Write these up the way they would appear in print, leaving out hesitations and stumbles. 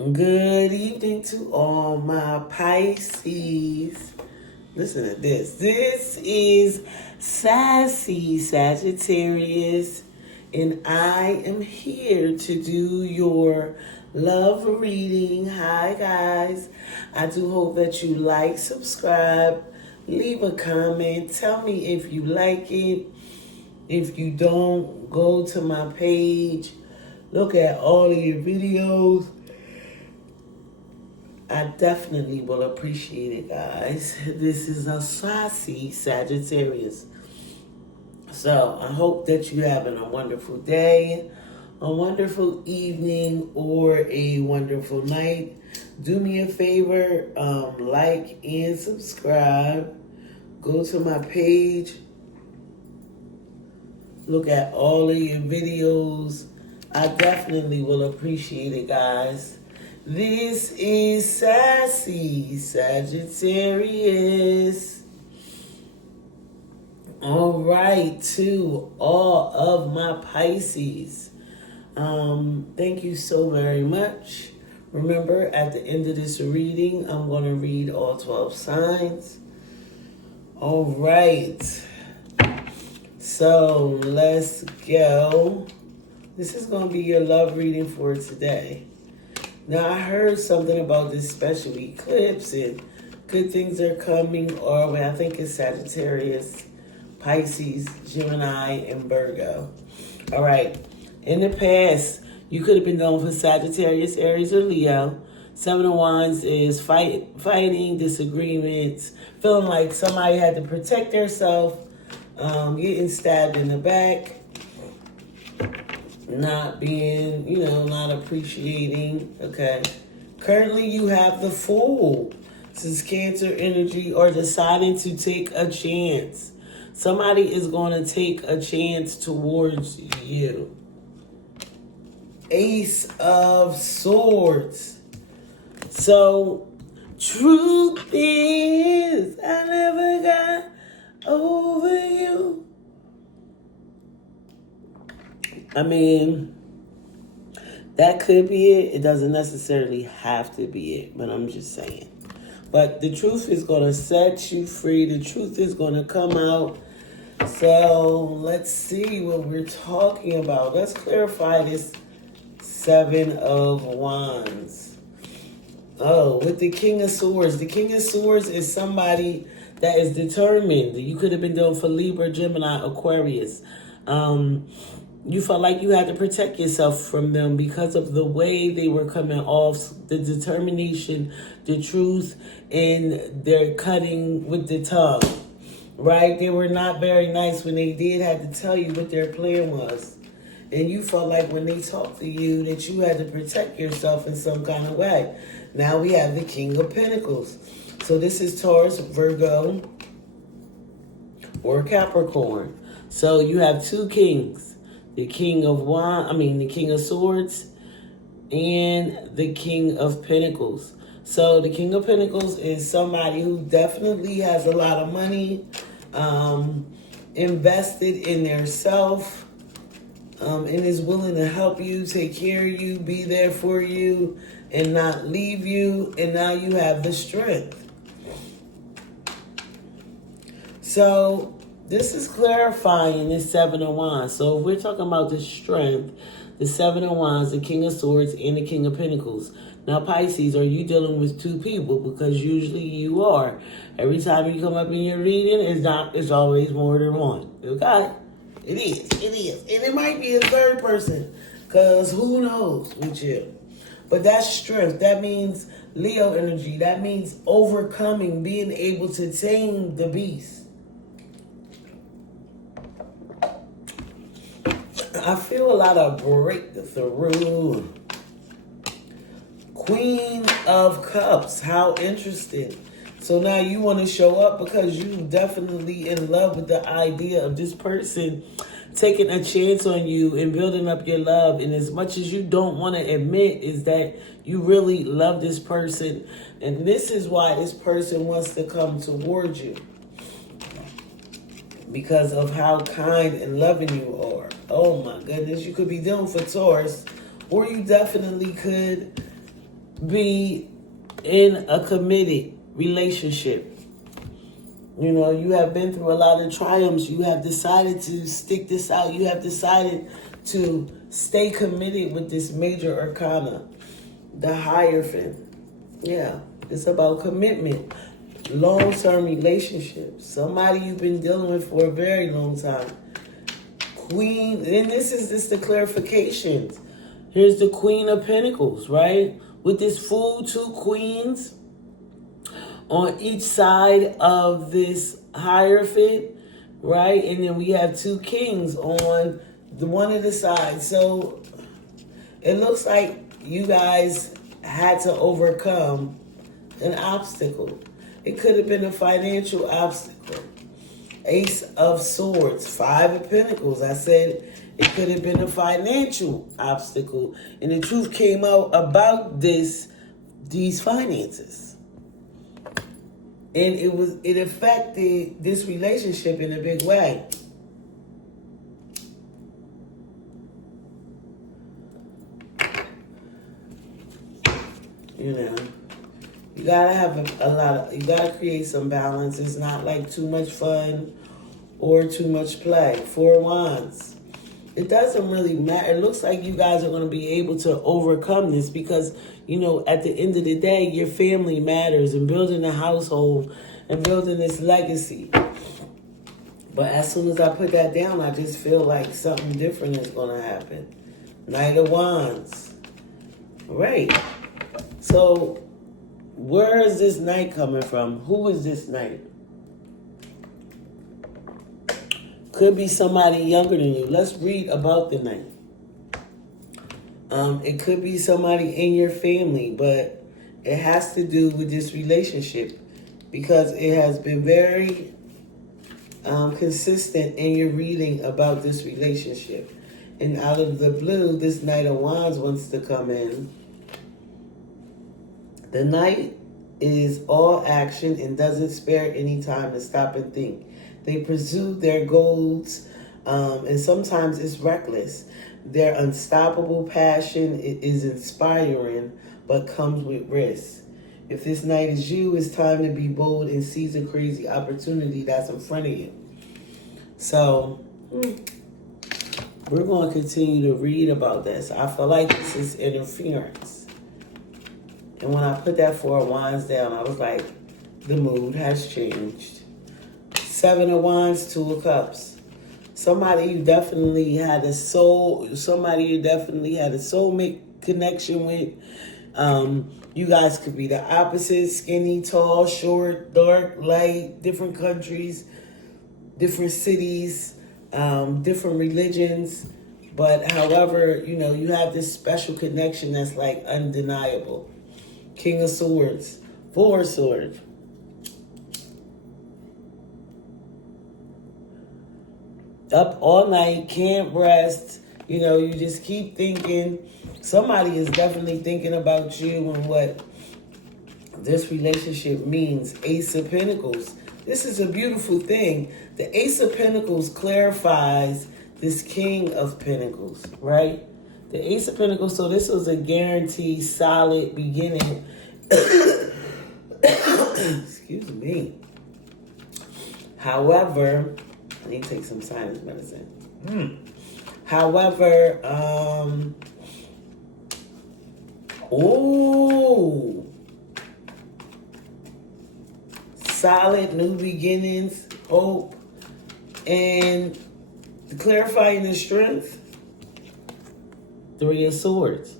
Good evening to all my Pisces. Listen to this. This is Sassy Sagittarius, and I am here to do your love reading. Hi, guys. I do hope that you like, subscribe, leave a comment. Tell me if you like it. If you don't, go to my page. Look at all of your videos. I definitely will appreciate it, guys. This is a Sassy Sagittarius. So I hope that you're having a wonderful day, a wonderful evening, or a wonderful night. Do me a favor, like and subscribe. Go to my page. Look at all of your videos. I definitely will appreciate it, guys. This is Sassy Sagittarius. All right, to all of my Pisces. Thank you so very much. Remember, at the end of this reading, I'm going to read all 12 signs. All right. So, let's go. This is going to be your love reading for today. Now, I heard something about this special eclipse and good things are coming our way. I think it's Sagittarius, Pisces, Gemini, and Virgo. All right. In the past, you could have been known for Sagittarius, Aries, or Leo. Seven of Wands is fighting, disagreements, feeling like somebody had to protect themselves, getting stabbed in the back, not being, not appreciating, okay? Currently, you have the Fool. This is Cancer energy, or deciding to take a chance. Somebody is going to take a chance towards you. Ace of Swords. So, truth is, I never got over you. I mean, that could be it. It doesn't necessarily have to be it, but I'm just saying. But the truth is going to set you free. The truth is going to come out. So let's see what we're talking about. Let's clarify this Seven of Wands. Oh, with the King of Swords. The King of Swords is somebody that is determined. You could have been doing for Libra, Gemini, Aquarius. You felt like you had to protect yourself from them because of the way they were coming off, the determination, the truth, and their cutting with the tongue, right? They were not very nice when they did have to tell you what their plan was. And you felt like when they talked to you that you had to protect yourself in some kind of way. Now we have the King of Pentacles. So this is Taurus, Virgo, or Capricorn. So you have two kings. The King of the King of Swords and the King of Pentacles. So the King of Pentacles is somebody who definitely has a lot of money, invested in their self, and is willing to help you, take care of you, be there for you, and not leave you. And now you have the strength. So this is clarifying this Seven of Wands. So if we're talking about the strength, the Seven of Wands, the King of Swords, and the King of Pentacles. Now, Pisces, are you dealing with two people? Because usually you are. Every time you come up in your reading, it's always more than one. Okay? It is. And it might be a third person. Because who knows with you. But that's strength. That means Leo energy. That means overcoming, being able to tame the beast. I feel a lot of breakthrough. Queen of Cups. How interesting. So now you want to show up because you definitely in love with the idea of this person taking a chance on you and building up your love. And as much as you don't want to admit is that you really love this person. And this is why this person wants to come towards you. Because of how kind and loving you are. Oh my goodness. You could be dealing for Taurus. Or you definitely could be in a committed relationship. You know, you have been through a lot of triumphs. You have decided to stick this out. You have decided to stay committed with this major arcana, the Hierophant. Yeah, it's about commitment, long-term relationships. Somebody you've been dealing with for a very long time. Queen, and this is just the clarifications. Here's the Queen of Pentacles, right? With this Fool, 2 queens on each side of this Hierophant, right? And then we have 2 kings on the one of the sides. So it looks like you guys had to overcome an obstacle. It could have been a financial obstacle. Ace of Swords, 5 of Pentacles. I said it could have been a financial obstacle. And the truth came out about these finances. And it affected this relationship in a big way. You know, you gotta have you gotta create some balance. It's not like too much fun or too much play. 4 of Wands. It doesn't really matter. It looks like you guys are going to be able to overcome this because, you know, at the end of the day, your family matters and building a household and building this legacy. But as soon as I put that down, I just feel like something different is going to happen. Knight of Wands. Right. So where is this knight coming from? Who is this knight? Could be somebody younger than you. Let's read about the knight. It could be somebody in your family, but it has to do with this relationship because it has been very consistent in your reading about this relationship. And out of the blue, this Knight of Wands wants to come in. The Knight is all action and doesn't spare any time to stop and think. They pursue their goals, and sometimes it's reckless. Their unstoppable passion is inspiring, but comes with risk. If this Knight is you, it's time to be bold and seize a crazy opportunity that's in front of you. So, we're going to continue to read about this. I feel like this is interference. And when I put that 4 of Wands down, I was like, the mood has changed. 7 of Wands, 2 of Cups. Somebody you definitely had a soulmate connection with. You guys could be the opposite, skinny, tall, short, dark, light, different countries, different cities, different religions. But however, you know, you have this special connection that's like undeniable. King of Swords, 4 of Swords. Up all night, can't rest. You know, you just keep thinking. Somebody is definitely thinking about you and what this relationship means. Ace of Pentacles. This is a beautiful thing. The Ace of Pentacles clarifies this King of Pentacles, right? The Ace of Pentacles, so this was a guaranteed solid beginning. Excuse me. However, I need to take some sinus medicine. However, solid new beginnings, hope, and clarifying the strength. 3 of Swords.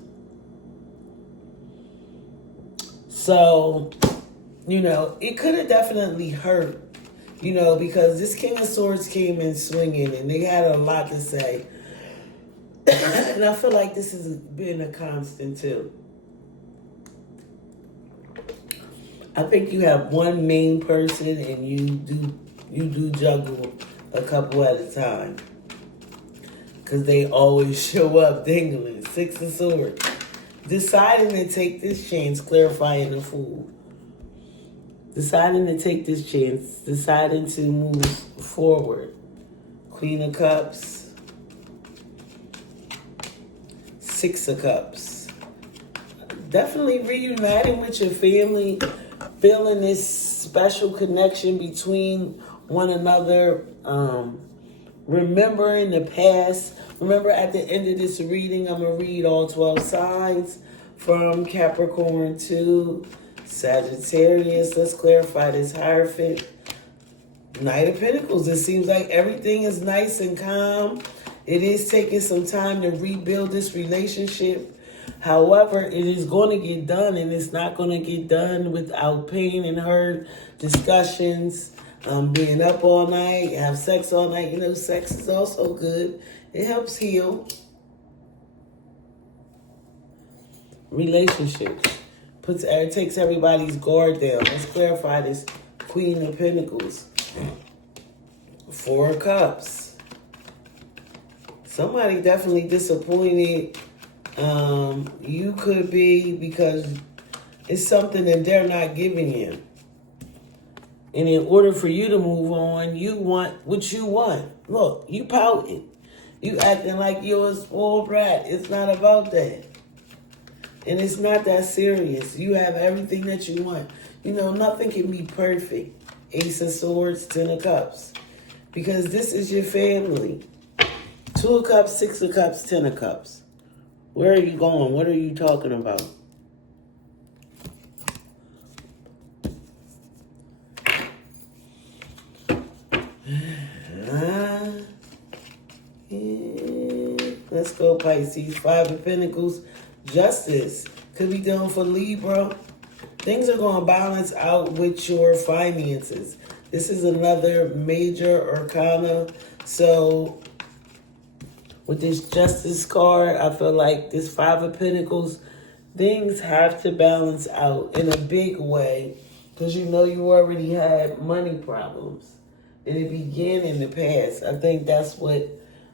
So, you know, it could have definitely hurt. You know, because this King of Swords came in swinging and they had a lot to say. And I feel like this has been a constant too. I think you have one main person and you do juggle a couple at a time. Because they always show up dangling. 6 of Swords. Deciding to take this chance, clarifying the Fool. Deciding to take this chance, deciding to move forward. Queen of Cups, 6 of Cups. definitely reuniting with your family, feeling this special connection between one another, remembering the past. Remember, at the end of this reading, I'm going to read all 12 signs from Capricorn to Sagittarius. Let's clarify this Hierophant. Knight of Pentacles. It seems like everything is nice and calm. It is taking some time to rebuild this relationship. However, it is going to get done, and it's not going to get done without pain and hurt, discussions, being up all night, have sex all night. You know, sex is also good. It helps heal relationships. It takes everybody's guard down. Let's clarify this Queen of Pentacles. 4 of Cups. Somebody definitely disappointed. You could be, because it's something that they're not giving you. And in order for you to move on, you want what you want. Look, you pouting. You acting like you're a spoiled brat. It's not about that. And it's not that serious. You have everything that you want. You know, nothing can be perfect. Ace of Swords, 10 of Cups. Because this is your family. 2 of Cups, 6 of Cups, 10 of Cups. Where are you going? What are you talking about? Let's go, Pisces. 5 of Pentacles. Justice. Could be done for Libra. Things are going to balance out with your finances. This is another major arcana. So, with this Justice card, I feel like this 5 of Pentacles, things have to balance out in a big way. Because you know you already had money problems. And it began in the past. I think that's what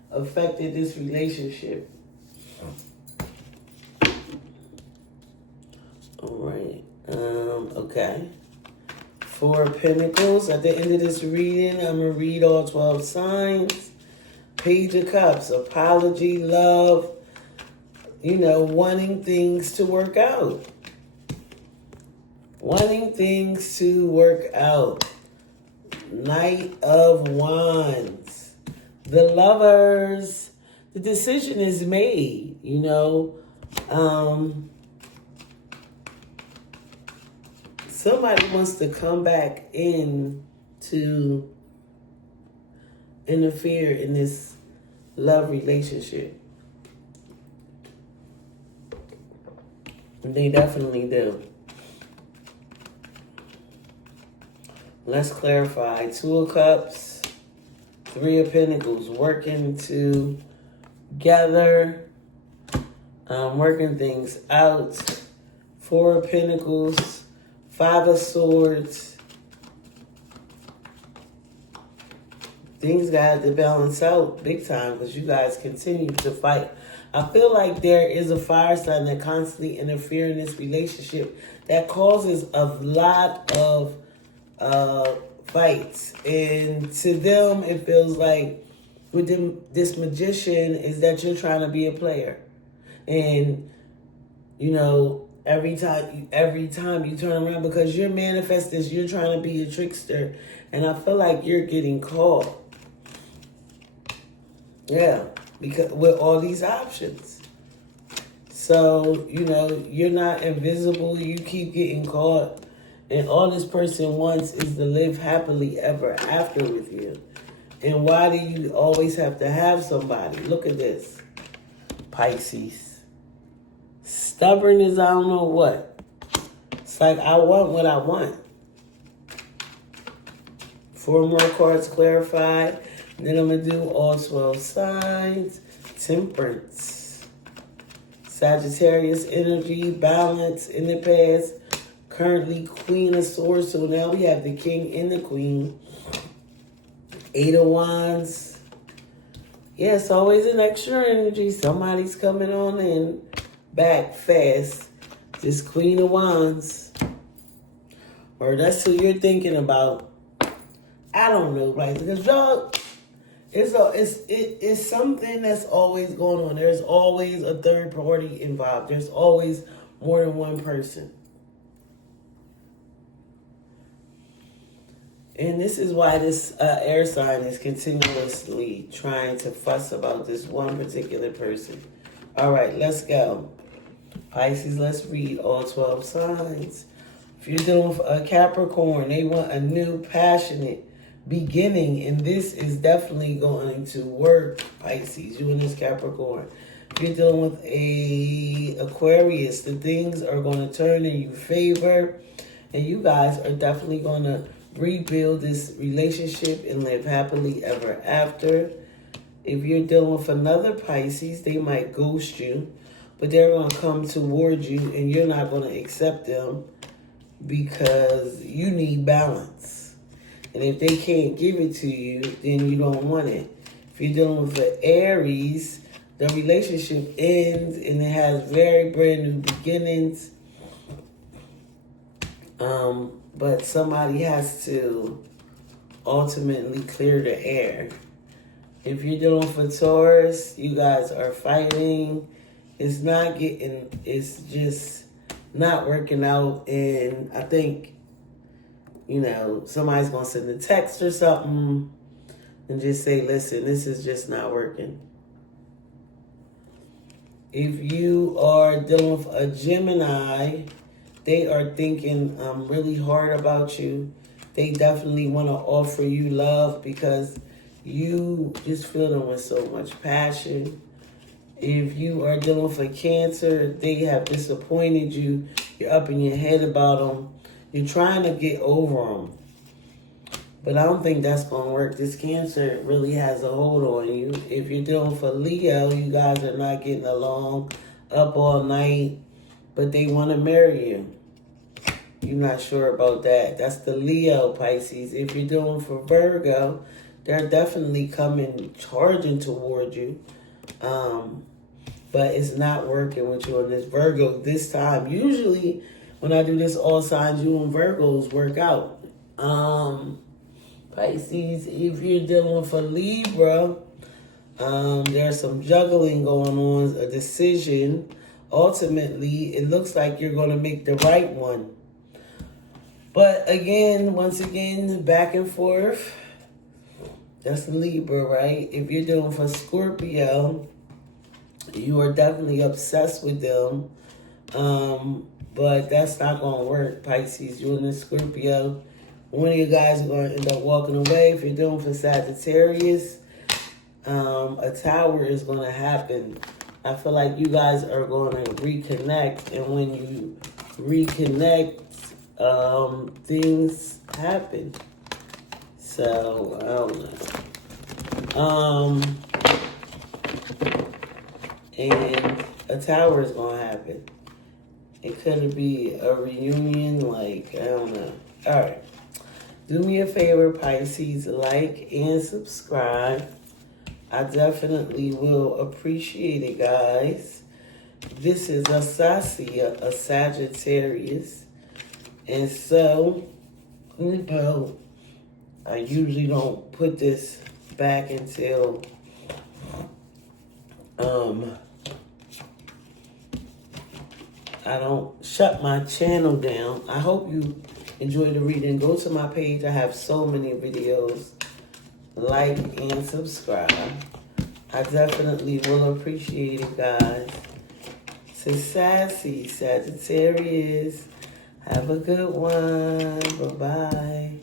affected this relationship. All right. Okay. 4 of Pentacles. At the end of this reading, I'm going to read all 12 signs. Page of Cups. Apology, love. You know, wanting things to work out. Wanting things to work out. Knight of Wands. The Lovers. The decision is made, you know. Somebody wants to come back in to interfere in this love relationship. They definitely do. Let's clarify. 2 of Cups, 3 of Pentacles, working together, working things out. 4 of Pentacles, 5 of Swords. Things got to balance out big time because you guys continue to fight. I feel like there is a fire sign that constantly interferes in this relationship that causes a lot of fights. And to them, it feels like with them, this magician is that you're trying to be a player. And, you know, every time you turn around, because you're manifesting, you're trying to be a trickster. And I feel like you're getting caught. Yeah, because with all these options. So, you know, you're not invisible. You keep getting caught. And all this person wants is to live happily ever after with you. And why do you always have to have somebody? Look at this. Pisces. Stubborn as I don't know what. It's like, I want what I want. 4 more cards clarified. And then I'm going to do all 12 signs. Temperance. Sagittarius energy. Balance in the past. Currently Queen of Swords. So now we have the King and the Queen. 8 of Wands. Yeah, it's always an extra energy. Somebody's coming on in back fast. This Queen of Wands. Or that's who you're thinking about. I don't know, right? Because y'all, it's something that's always going on. There's always a third party involved. There's always more than one person. And this is why this air sign is continuously trying to fuss about this one particular person. All right, let's go. Pisces, let's read all 12 signs. If you're dealing with a Capricorn, they want a new, passionate beginning, and this is definitely going to work, Pisces, you and this Capricorn. If you're dealing with a Aquarius, the things are going to turn in your favor, and you guys are definitely going to rebuild this relationship and live happily ever after. If you're dealing with another Pisces, they might ghost you, but they're going to come towards you, and you're not going to accept them because you need balance. And if they can't give it to you, then you don't want it. If you're dealing with an Aries, the relationship ends and it has very brand new beginnings. But somebody has to ultimately clear the air. If you're dealing with a Taurus, you guys are fighting. It's just not working out. And I think, somebody's going to send a text or something and just say, listen, this is just not working. If you are dealing with a Gemini, they are thinking really hard about you. They definitely want to offer you love because you just feel them with so much passion. If you are dealing with a Cancer, they have disappointed you. You're up in your head about them. You're trying to get over them. But I don't think that's going to work. This Cancer really has a hold on you. If you're dealing with a Leo, you guys are not getting along, up all night, but they want to marry you. You're not sure about that. That's the Leo, Pisces. If you're dealing for Virgo, they're definitely coming, charging toward you. But it's not working with you on this Virgo this time. Usually, when I do this all signs, you and Virgos work out. Pisces, if you're dealing with a Libra, there's some juggling going on, a decision. Ultimately, it looks like you're going to make the right one. But once again, back and forth. That's Libra, right? If you're dealing with a Scorpio, you are definitely obsessed with them. But that's not going to work, Pisces. You and the Scorpio, one of you guys are going to end up walking away. If you're dealing with Sagittarius, a tower is going to happen. I feel like you guys are going to reconnect. And when you reconnect, things happen. So, I don't know. And a tower is going to happen. It could be a reunion, I don't know. All right. Do me a favor, Pisces, like and subscribe. I definitely will appreciate it, guys. This is a Sagittarius. And so, I usually don't put this back until I don't shut my channel down. I hope you enjoy the reading. Go to my page. I have so many videos. Like and subscribe. I definitely will appreciate it, guys. To Sassy Sagittarius, have a good one. Bye-bye.